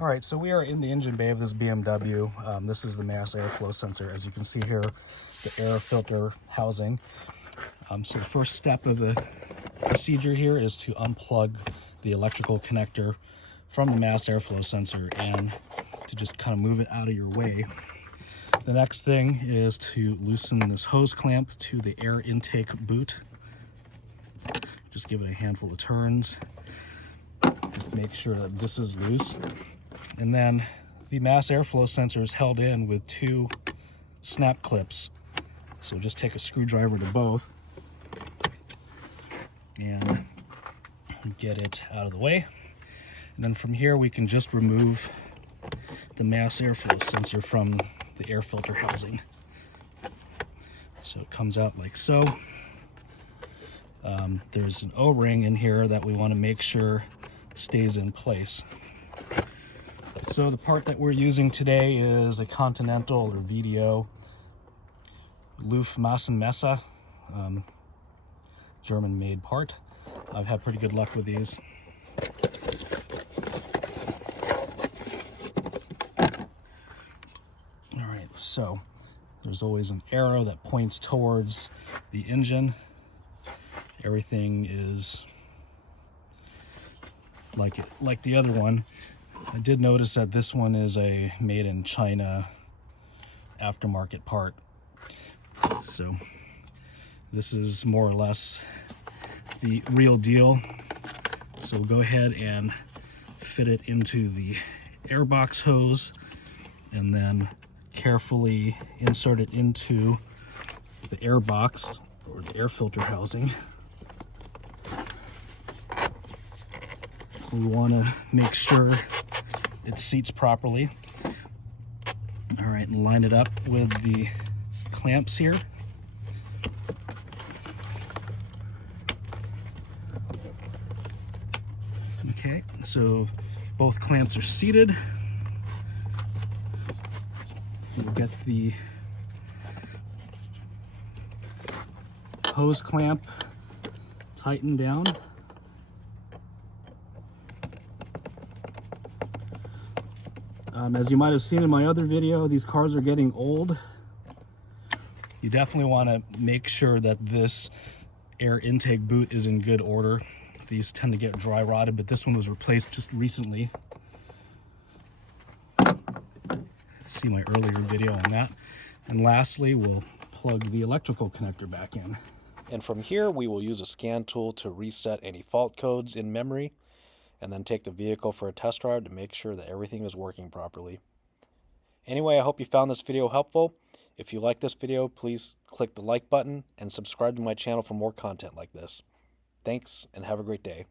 All right, so we are in the engine bay of this BMW. This is the mass airflow sensor. As you can see here, the air filter housing. So the first step of the procedure here is to unplug the electrical connector from the mass airflow sensor and to just kind of move it out of your way. The next thing is to loosen this hose clamp to the air intake boot. Just give it a handful of turns. Just make sure that this is loose. And then the mass airflow sensor is held in with two snap clips. So just take a screwdriver to both and get it out of the way. And then from here we can just remove the mass airflow sensor from the air filter housing. So it comes out like so. There's an O-ring in here that we want to make sure stays in place. So the part that we're using today is a Continental or VDO Luftmassenmesser, German-made part. I've had pretty good luck with these. All right, so there's always an arrow that points towards the engine. Everything is like the other one. I did notice that this one is a made in China aftermarket part. So this is more or less the real deal. So we'll go ahead and fit it into the airbox hose and then carefully insert it into the airbox or the air filter housing. We want to make sure it seats properly. All right, and line it up with the clamps here. Okay, so both clamps are seated. We'll get the hose clamp tightened down. As you might have seen in my other video, these cars are getting old. You definitely want to make sure that this air intake boot is in good order. These tend to get dry rotted, but this one was replaced just recently. See my earlier video on that. And lastly, we'll plug the electrical connector back in. And from here, we will use a scan tool to reset any fault codes in memory, and then take the vehicle for a test drive to make sure that everything is working properly. Anyway, I hope you found this video helpful. If you like this video, please click the like button and subscribe to my channel for more content like this. Thanks, and have a great day.